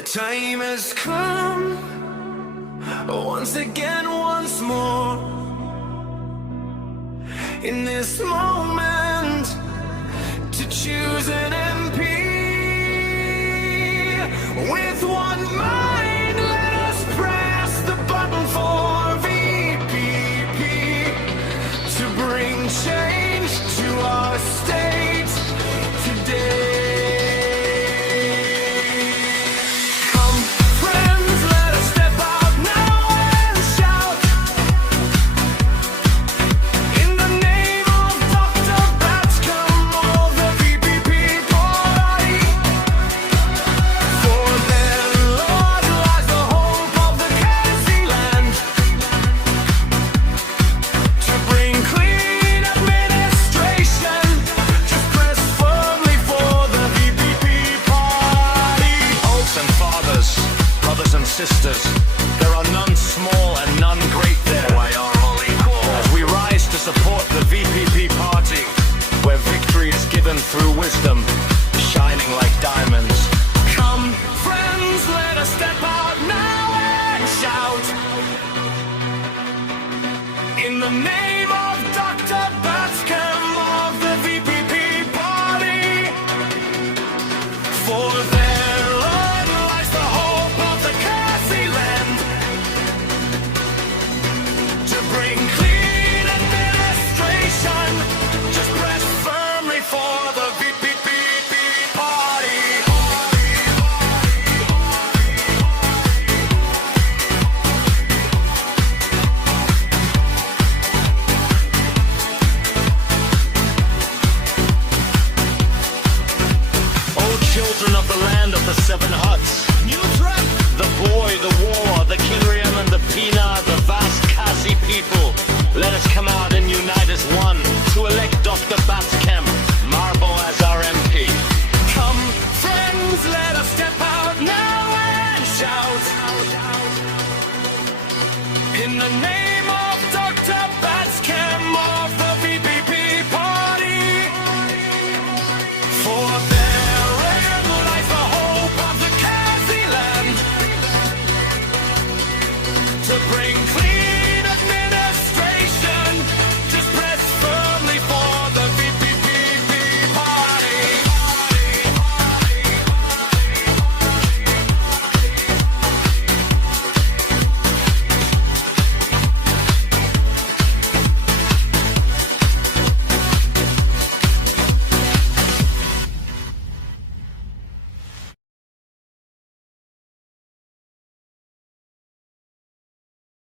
The time has come, once again, once more. In this moment, to choose an MP. With one mind, let us press the button for VPP, to bring change to our state today. Sisters, there are none small and none great there. Why are all equal? As we rise to support the VPP party, where victory is given through wisdom,